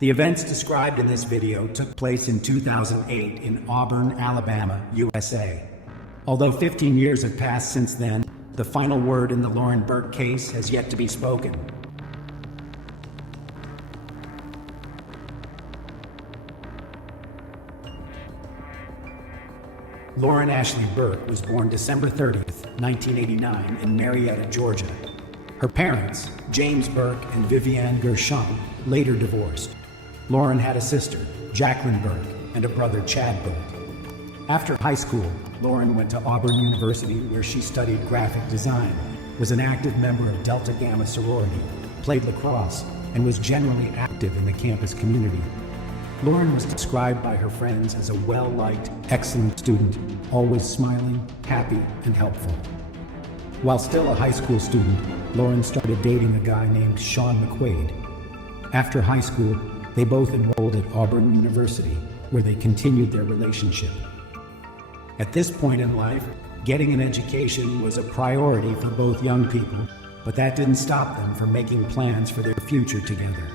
The events described in this video took place in 2008 in Auburn, Alabama, USA. Although 15 years have passed since then, the final word in the Lauren Burk case has yet to be spoken. Lauren Ashley Burk was born December 30th, 1989 in Marietta, Georgia. Her parents, James Burk and Vivian Gershon, later divorced. Lauren had a sister, Jacqueline Burk, and a brother, Chad Burk. After high school, Lauren went to Auburn University, where she studied graphic design, was an active member of Delta Gamma sorority, played lacrosse, and was generally active in the campus community. Lauren was described by her friends as a well-liked, excellent student, always smiling, happy, and helpful. While still a high school student, Lauren started dating a guy named Sean McQuaid. After high school, they both enrolled at Auburn University, where they continued their relationship. At this point in life, getting an education was a priority for both young people, but that didn't stop them from making plans for their future together.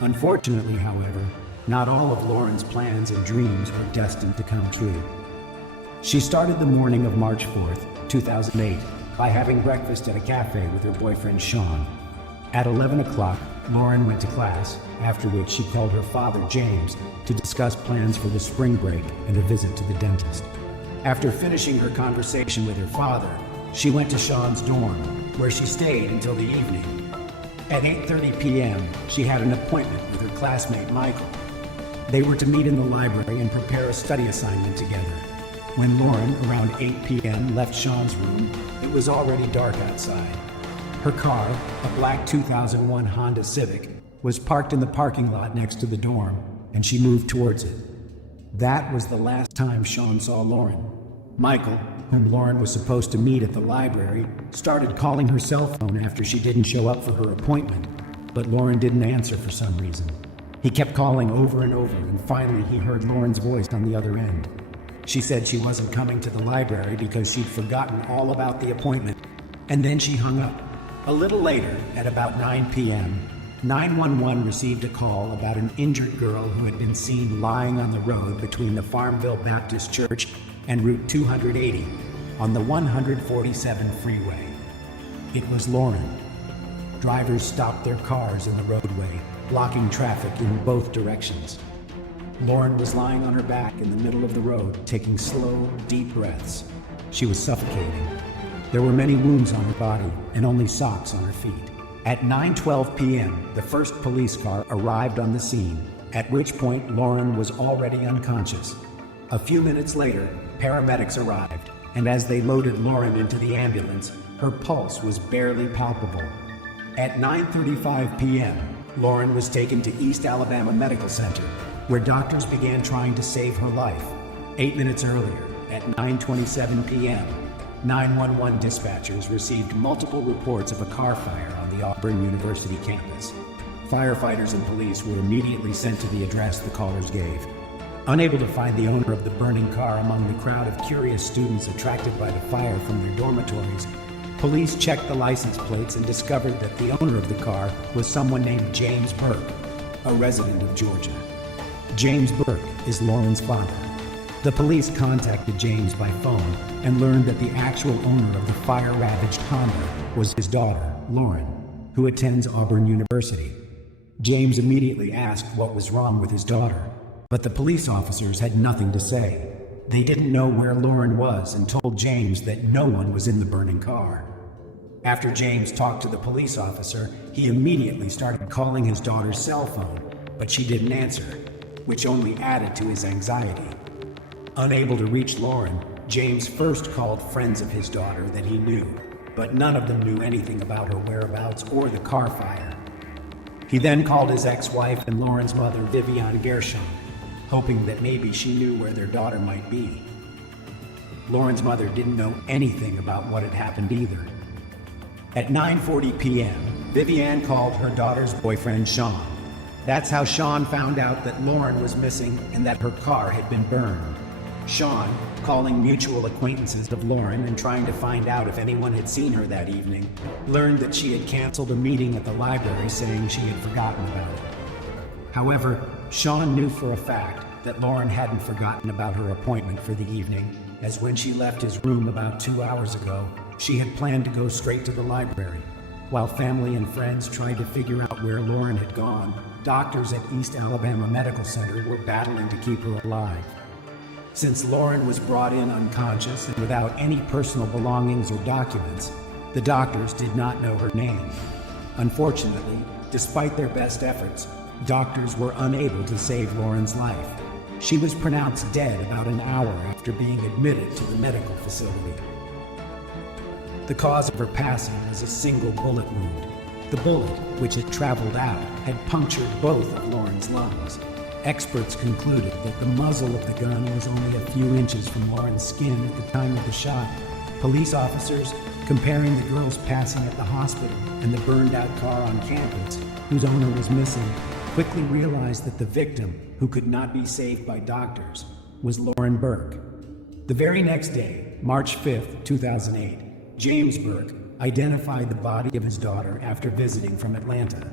Unfortunately, however, not all of Lauren's plans and dreams were destined to come true. She started the morning of March 4th, 2008, by having breakfast at a cafe with her boyfriend Sean. At 11 o'clock, Lauren went to class, after which she called her father James to discuss plans for the spring break and a visit to the dentist. After finishing her conversation with her father, she went to Sean's dorm, where she stayed until the evening. At 8:30 p.m., she had an appointment with her classmate Michael. They were to meet in the library and prepare a study assignment together. When Lauren, around 8 p.m., left Sean's room, it was already dark outside. Her car, a black 2001 Honda Civic, was parked in the parking lot next to the dorm, and she moved towards it. That was the last time Sean saw Lauren. Michael, whom Lauren was supposed to meet at the library, started calling her cell phone after she didn't show up for her appointment, but Lauren didn't answer for some reason. He kept calling over and over, and finally he heard Lauren's voice on the other end. She said she wasn't coming to the library because she'd forgotten all about the appointment, and then she hung up. A little later, at about 9 p.m., 911 received a call about an injured girl who had been seen lying on the road between the Farmville Baptist Church and Route 280 on the 147 freeway. It was Lauren. Drivers stopped their cars in the roadway, blocking traffic in both directions. Lauren was lying on her back in the middle of the road, taking slow, deep breaths. She was suffocating. There were many wounds on her body and only socks on her feet. At 9:12 p.m., the first police car arrived on the scene, at which point Lauren was already unconscious. A few minutes later, paramedics arrived, and as they loaded Lauren into the ambulance, her pulse was barely palpable. At 9:35 p.m., Lauren was taken to East Alabama Medical Center, where doctors began trying to save her life. 8 minutes earlier, at 9:27 p.m., 911 dispatchers received multiple reports of a car fire on the Auburn University campus. Firefighters and police were immediately sent to the address the callers gave. Unable to find the owner of the burning car among the crowd of curious students attracted by the fire from their dormitories, police checked the license plates and discovered that the owner of the car was someone named James Burk, a resident of Georgia. James Burk is Lauren's father. The police contacted James by phone and learned that the actual owner of the fire-ravaged Honda was his daughter, Lauren, who attends Auburn University. James immediately asked what was wrong with his daughter, but the police officers had nothing to say. They didn't know where Lauren was and told James that no one was in the burning car. After James talked to the police officer, he immediately started calling his daughter's cell phone, but she didn't answer, which only added to his anxiety. Unable to reach Lauren, James first called friends of his daughter that he knew, but none of them knew anything about her whereabouts or the car fire. He then called his ex-wife and Lauren's mother, Vivian Gershon, hoping that maybe she knew where their daughter might be. Lauren's mother didn't know anything about what had happened either. At 9:40 p.m., Vivian called her daughter's boyfriend, Sean. That's how Sean found out that Lauren was missing and that her car had been burned. Sean, calling mutual acquaintances of Lauren and trying to find out if anyone had seen her that evening, learned that she had canceled a meeting at the library saying she had forgotten about it. However, Sean knew for a fact that Lauren hadn't forgotten about her appointment for the evening, as when she left his room about 2 hours ago, she had planned to go straight to the library. While family and friends tried to figure out where Lauren had gone, doctors at East Alabama Medical Center were battling to keep her alive. Since Lauren was brought in unconscious and without any personal belongings or documents, the doctors did not know her name. Unfortunately, despite their best efforts, doctors were unable to save Lauren's life. She was pronounced dead about an hour after being admitted to the medical facility. The cause of her passing was a single bullet wound. The bullet, which had traveled out, had punctured both of Lauren's lungs. Experts concluded that the muzzle of the gun was only a few inches from Lauren's skin at the time of the shot. Police officers, comparing the girl's passing at the hospital and the burned-out car on campus, whose owner was missing, quickly realized that the victim, who could not be saved by doctors, was Lauren Burk. The very next day, March 5th, 2008, James Burk identified the body of his daughter after visiting from Atlanta.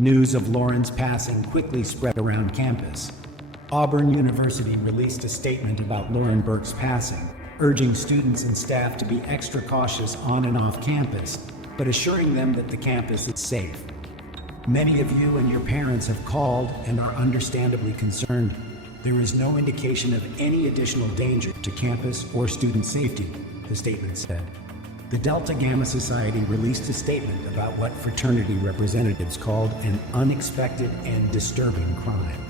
News of Lauren's passing quickly spread around campus. Auburn University released a statement about Lauren Burk's passing, urging students and staff to be extra cautious on and off campus, but assuring them that the campus is safe. Many of you and your parents have called and are understandably concerned. There is no indication of any additional danger to campus or student safety, the statement said. The Delta Gamma Society released a statement about what fraternity representatives called an unexpected and disturbing crime.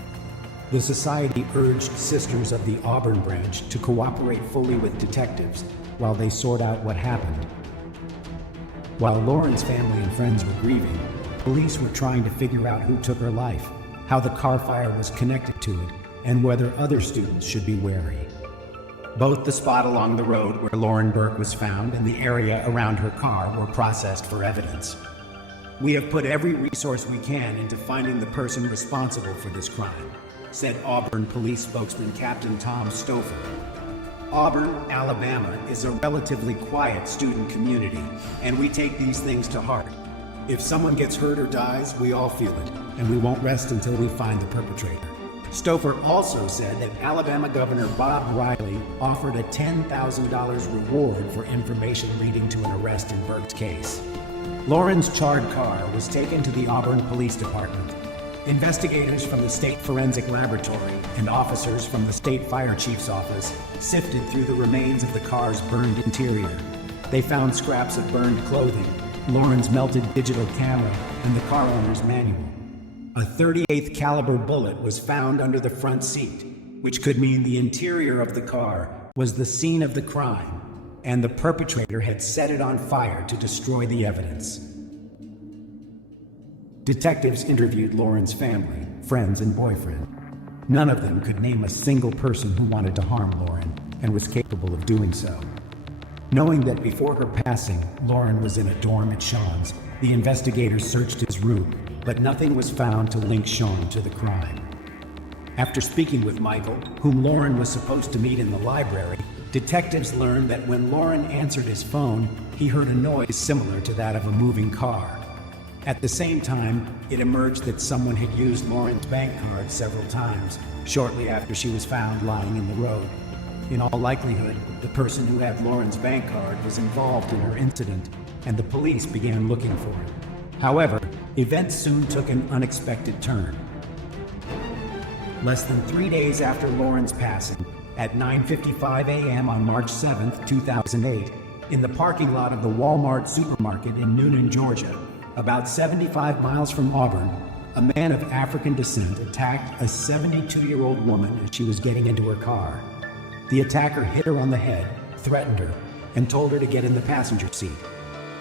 The society urged sisters of the Auburn branch to cooperate fully with detectives while they sort out what happened. While Lauren's family and friends were grieving, police were trying to figure out who took her life, how the car fire was connected to it, and whether other students should be wary. Both the spot along the road where Lauren Burk was found and the area around her car were processed for evidence. We have put every resource we can into finding the person responsible for this crime, said Auburn Police spokesman Captain Tom Stouffer. Auburn, Alabama is a relatively quiet student community, and we take these things to heart. If someone gets hurt or dies, we all feel it, and we won't rest until we find the perpetrator. Stouffer also said that Alabama Governor Bob Riley offered a $10,000 reward for information leading to an arrest in Burke's case. Lauren's charred car was taken to the Auburn Police Department. Investigators from the State Forensic Laboratory and officers from the State Fire Chief's office sifted through the remains of the car's burned interior. They found scraps of burned clothing, Lauren's melted digital camera, and the car owner's manual. A .38 caliber bullet was found under the front seat, which could mean the interior of the car was the scene of the crime, and the perpetrator had set it on fire to destroy the evidence. Detectives interviewed Lauren's family, friends, and boyfriend. None of them could name a single person who wanted to harm Lauren and was capable of doing so. Knowing that before her passing, Lauren was in a dorm at Sean's, the investigators searched his room, but nothing was found to link Sean to the crime. After speaking with Michael, whom Lauren was supposed to meet in the library, detectives learned that when Lauren answered his phone, he heard a noise similar to that of a moving car. At the same time, it emerged that someone had used Lauren's bank card several times, shortly after she was found lying in the road. In all likelihood, the person who had Lauren's bank card was involved in her incident, and the police began looking for him. However, events soon took an unexpected turn. Less than 3 days after Lauren's passing, at 9:55 a.m. on March 7, 2008, in the parking lot of the Walmart supermarket in Noonan, Georgia, about 75 miles from Auburn, a man of African descent attacked a 72-year-old woman as she was getting into her car. The attacker hit her on the head, threatened her, and told her to get in the passenger seat.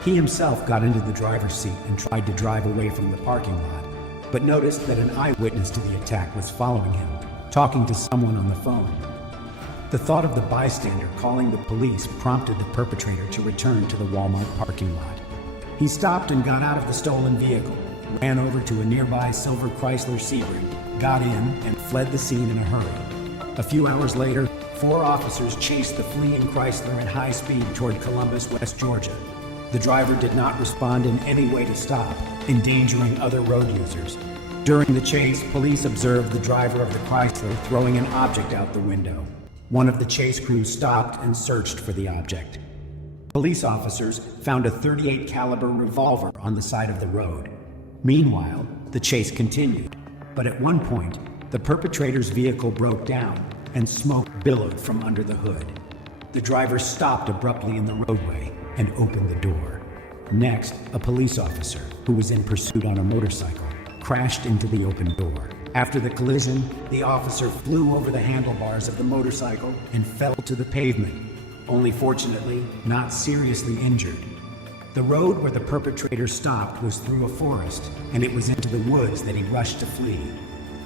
He himself got into the driver's seat and tried to drive away from the parking lot, but noticed that an eyewitness to the attack was following him, talking to someone on the phone. The thought of the bystander calling the police prompted the perpetrator to return to the Walmart parking lot. He stopped and got out of the stolen vehicle, ran over to a nearby silver Chrysler Sebring, got in, and fled the scene in a hurry. A few hours later, 4 officers chased the fleeing Chrysler at high speed toward Columbus, West Georgia. The driver did not respond in any way to stop, endangering other road users. During the chase, police observed the driver of the Chrysler throwing an object out the window. One of the chase crew stopped and searched for the object. Police officers found a .38 caliber revolver on the side of the road. Meanwhile, the chase continued, but at one point, the perpetrator's vehicle broke down and smoke billowed from under the hood. The driver stopped abruptly in the roadway and opened the door. Next, a police officer, who was in pursuit on a motorcycle, crashed into the open door. After the collision, the officer flew over the handlebars of the motorcycle and fell to the pavement, only fortunately not seriously injured. The road where the perpetrator stopped was through a forest, and it was into the woods that he rushed to flee.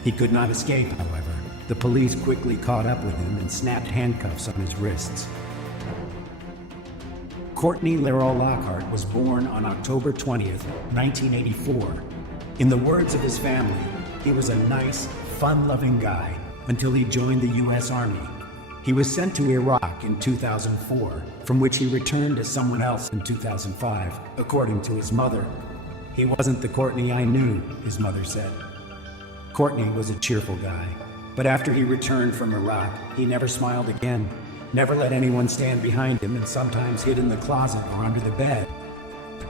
He could not escape, however. The police quickly caught up with him and snapped handcuffs on his wrists. Courtney Lerell Lockhart was born on October 20th, 1984. In the words of his family, he was a nice, fun-loving guy until he joined the U.S. Army. He was sent to Iraq in 2004, from which he returned as someone else in 2005, according to his mother. He wasn't the Courtney I knew, his mother said. Courtney was a cheerful guy, but after he returned from Iraq, he never smiled again, never let anyone stand behind him, and sometimes hid in the closet or under the bed.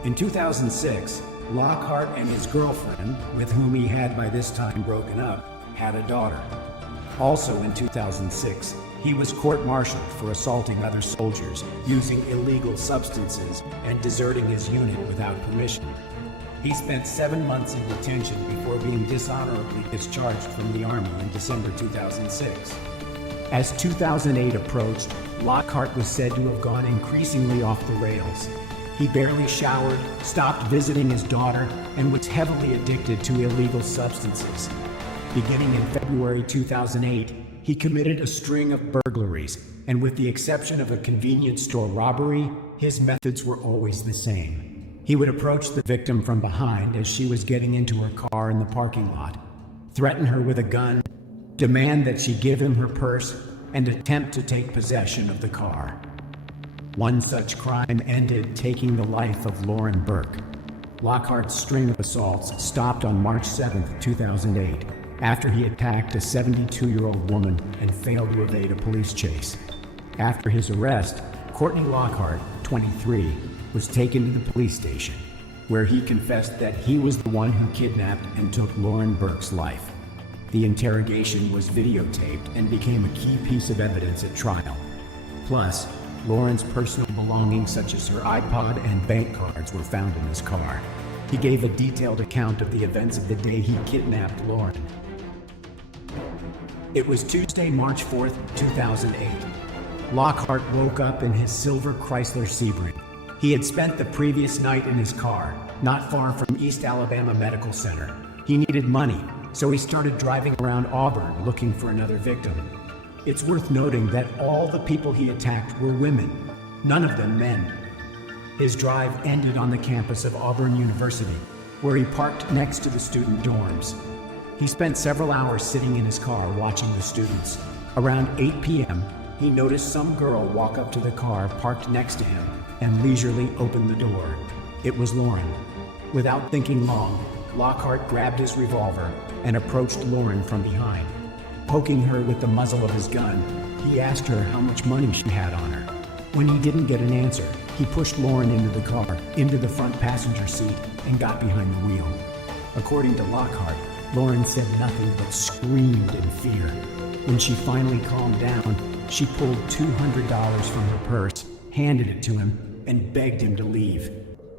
In 2006, Lockhart and his girlfriend, with whom he had by this time broken up, had a daughter. Also in 2006, he was court-martialed for assaulting other soldiers, using illegal substances, and deserting his unit without permission. He spent 7 months in detention before being dishonorably discharged from the Army in December 2006. As 2008 approached, Lockhart was said to have gone increasingly off the rails. He barely showered, stopped visiting his daughter, and was heavily addicted to illegal substances. Beginning in February 2008, he committed a string of burglaries, and with the exception of a convenience store robbery, his methods were always the same. He would approach the victim from behind as she was getting into her car in the parking lot, threaten her with a gun, demand that she give him her purse, and attempt to take possession of the car. One such crime ended taking the life of Lauren Burk. Lockhart's string of assaults stopped on March 7, 2008, after he attacked a 72-year-old woman and failed to evade a police chase. After his arrest, Courtney Lockhart, 23, was taken to the police station, where he confessed that he was the one who kidnapped and took Lauren Burk's life. The interrogation was videotaped and became a key piece of evidence at trial. Plus, Lauren's personal belongings such as her iPod and bank cards were found in his car. He gave a detailed account of the events of the day he kidnapped Lauren. It was Tuesday, March 4th, 2008. Lockhart woke up in his silver Chrysler Sebring. He had spent the previous night in his car, not far from East Alabama Medical Center. He needed money, so he started driving around Auburn looking for another victim. It's worth noting that all the people he attacked were women, none of them men. His drive ended on the campus of Auburn University, where he parked next to the student dorms. He spent several hours sitting in his car watching the students. Around 8 p.m., he noticed some girl walk up to the car parked next to him and leisurely open the door. It was Lauren. Without thinking long, Lockhart grabbed his revolver and approached Lauren from behind. Poking her with the muzzle of his gun, he asked her how much money she had on her. When he didn't get an answer, he pushed Lauren into the car, into the front passenger seat, and got behind the wheel. According to Lockhart, Lauren said nothing but screamed in fear. When she finally calmed down, she pulled $200 from her purse, handed it to him, and begged him to leave.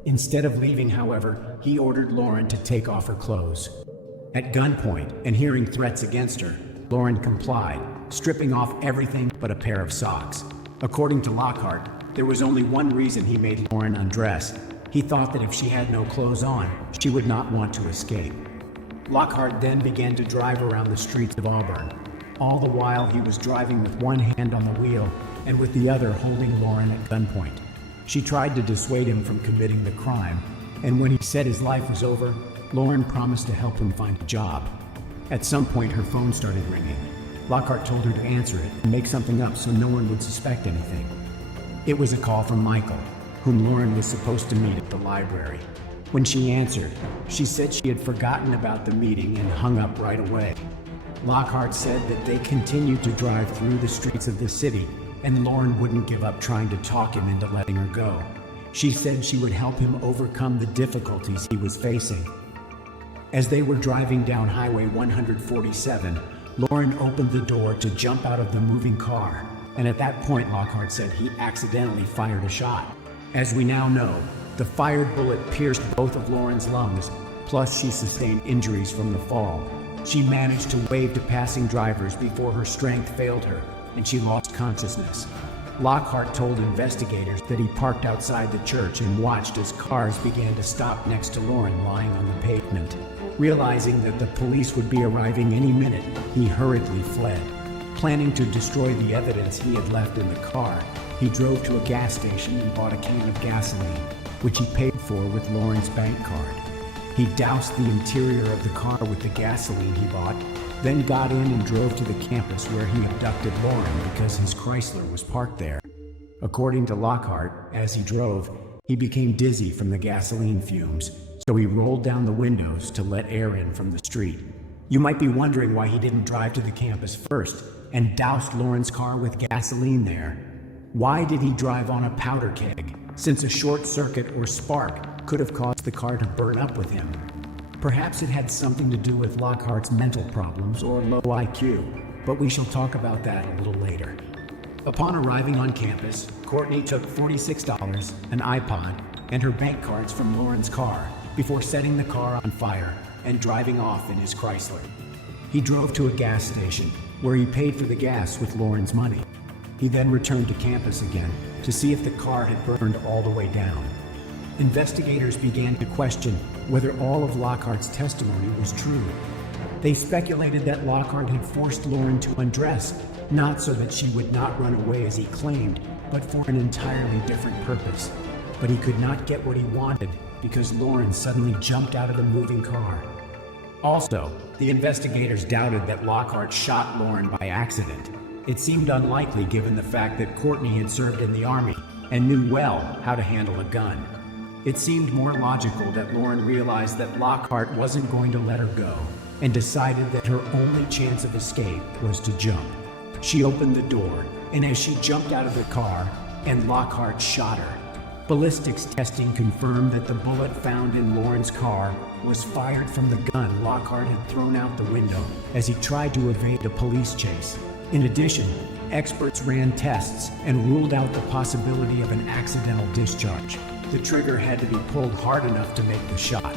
Instead of leaving, however, he ordered Lauren to take off her clothes. At gunpoint and hearing threats against her, Lauren complied, stripping off everything but a pair of socks. According to Lockhart, there was only one reason he made Lauren undress. He thought that if she had no clothes on, she would not want to escape. Lockhart then began to drive around the streets of Auburn. All the while, he was driving with one hand on the wheel and with the other holding Lauren at gunpoint. She tried to dissuade him from committing the crime, and when he said his life was over, Lauren promised to help him find a job. At some point, her phone started ringing. Lockhart told her to answer it and make something up so no one would suspect anything. It was a call from Michael, whom Lauren was supposed to meet at the library. When she answered, she said she had forgotten about the meeting and hung up right away. Lockhart said that they continued to drive through the streets of the city, and Lauren wouldn't give up trying to talk him into letting her go. She said she would help him overcome the difficulties he was facing. As they were driving down Highway 147, Lauren opened the door to jump out of the moving car, and at that point Lockhart said he accidentally fired a shot. As we now know, the fired bullet pierced both of Lauren's lungs, plus she sustained injuries from the fall. She managed to wave to passing drivers before her strength failed her, and she lost consciousness. Lockhart told investigators that he parked outside the church and watched as cars began to stop next to Lauren lying on the pavement. Realizing that the police would be arriving any minute, he hurriedly fled. Planning to destroy the evidence he had left in the car, he drove to a gas station and bought a can of gasoline, which he paid for with Lauren's bank card. He doused the interior of the car with the gasoline he bought, then got in and drove to the campus where he abducted Lauren because his Chrysler was parked there. According to Lockhart, as he drove, he became dizzy from the gasoline fumes, so he rolled down the windows to let air in from the street. You might be wondering why he didn't drive to the campus first and doused Lauren's car with gasoline there. Why did he drive on a powder keg, since a short circuit or spark could have caused the car to burn up with him? Perhaps it had something to do with Lockhart's mental problems or low IQ, but we shall talk about that a little later. Upon arriving on campus, Courtney took $46, an iPod, and her bank cards from Lauren's car before setting the car on fire and driving off in his Chrysler. He drove to a gas station where he paid for the gas with Lauren's money. He then returned to campus again to see if the car had burned all the way down. Investigators began to question whether all of Lockhart's testimony was true. They speculated that Lockhart had forced Lauren to undress, not so that she would not run away as he claimed, but for an entirely different purpose. But he could not get what he wanted because Lauren suddenly jumped out of the moving car. Also, the investigators doubted that Lockhart shot Lauren by accident. It seemed unlikely given the fact that Courtney had served in the Army and knew well how to handle a gun. It seemed more logical that Lauren realized that Lockhart wasn't going to let her go and decided that her only chance of escape was to jump. She opened the door, and as she jumped out of the car, and Lockhart shot her. Ballistics testing confirmed that the bullet found in Lauren's car was fired from the gun Lockhart had thrown out the window as he tried to evade a police chase. In addition, experts ran tests and ruled out the possibility of an accidental discharge. The trigger had to be pulled hard enough to make the shot.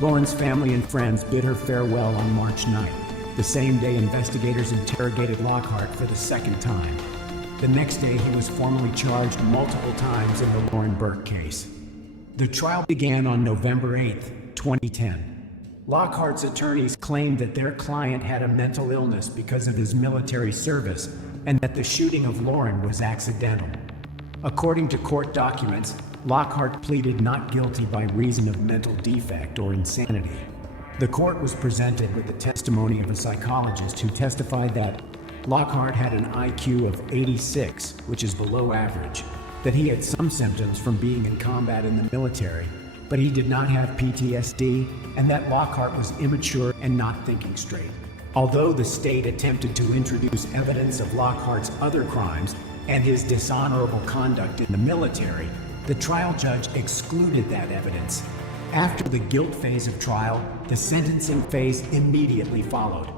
Lauren's family and friends bid her farewell on March 9th. The same day, investigators interrogated Lockhart for the second time. The next day, he was formally charged multiple times in the Lauren Burk case. The trial began on November 8th, 2010. Lockhart's attorneys claimed that their client had a mental illness because of his military service and that the shooting of Lauren was accidental. According to court documents, Lockhart pleaded not guilty by reason of mental defect or insanity. The court was presented with the testimony of a psychologist who testified that Lockhart had an IQ of 86, which is below average, that he had some symptoms from being in combat in the military, but he did not have PTSD, and that Lockhart was immature and not thinking straight. Although the state attempted to introduce evidence of Lockhart's other crimes and his dishonorable conduct in the military, the trial judge excluded that evidence. After the guilt phase of trial, the sentencing phase immediately followed.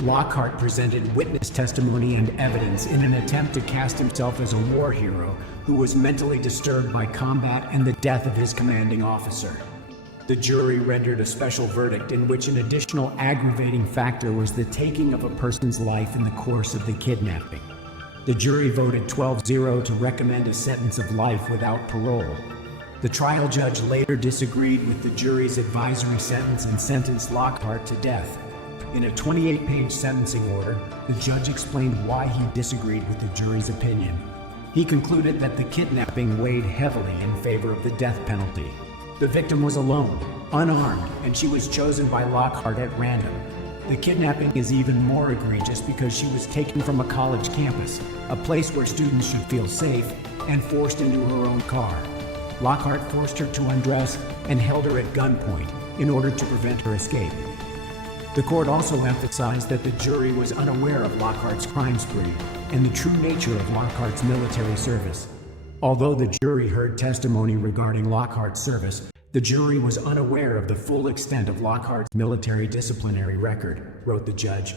Lockhart presented witness testimony and evidence in an attempt to cast himself as a war hero who was mentally disturbed by combat and the death of his commanding officer. The jury rendered a special verdict in which an additional aggravating factor was the taking of a person's life in the course of the kidnapping. The jury voted 12-0 to recommend a sentence of life without parole. The trial judge later disagreed with the jury's advisory sentence and sentenced Lockhart to death. In a 28-page sentencing order, the judge explained why he disagreed with the jury's opinion. He concluded that the kidnapping weighed heavily in favor of the death penalty. The victim was alone, unarmed, and she was chosen by Lockhart at random. The kidnapping is even more egregious because she was taken from a college campus, a place where students should feel safe, and forced into her own car. Lockhart forced her to undress and held her at gunpoint in order to prevent her escape. The court also emphasized that the jury was unaware of Lockhart's crime spree and the true nature of Lockhart's military service. Although the jury heard testimony regarding Lockhart's service, the jury was unaware of the full extent of Lockhart's military disciplinary record, wrote the judge.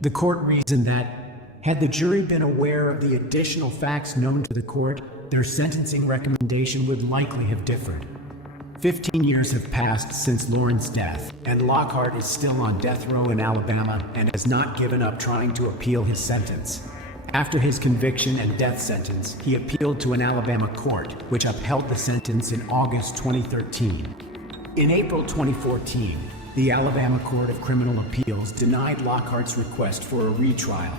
The court reasoned that, had the jury been aware of the additional facts known to the court, their sentencing recommendation would likely have differed. 15 years have passed since Lauren's death, and Lockhart is still on death row in Alabama and has not given up trying to appeal his sentence. After his conviction and death sentence, he appealed to an Alabama court, which upheld the sentence in August 2013. In April 2014, the Alabama Court of Criminal Appeals denied Lockhart's request for a retrial.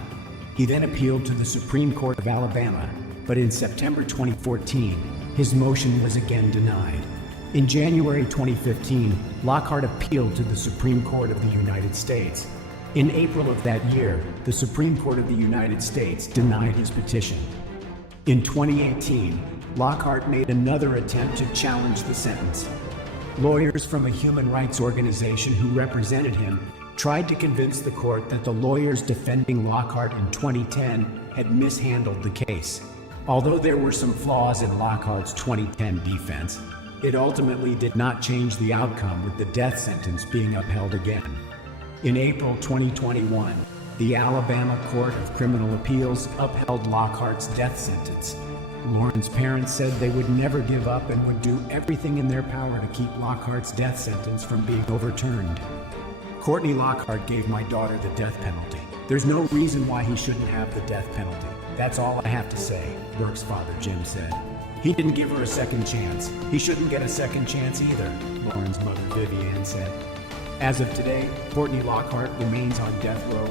He then appealed to the Supreme Court of Alabama, but in September 2014, his motion was again denied. In January 2015, Lockhart appealed to the Supreme Court of the United States. In April of that year, the Supreme Court of the United States denied his petition. In 2018, Lockhart made another attempt to challenge the sentence. Lawyers from a human rights organization who represented him tried to convince the court that the lawyers defending Lockhart in 2010 had mishandled the case. Although there were some flaws in Lockhart's 2010 defense, it ultimately did not change the outcome, with the death sentence being upheld again. In April 2021, the Alabama Court of Criminal Appeals upheld Lockhart's death sentence. Lauren's parents said they would never give up and would do everything in their power to keep Lockhart's death sentence from being overturned. Courtney Lockhart gave my daughter the death penalty. There's no reason why he shouldn't have the death penalty. That's all I have to say, Burke's father Jim said. He didn't give her a second chance. He shouldn't get a second chance either, Lauren's mother Vivian said. As of today, Courtney Lockhart remains on death row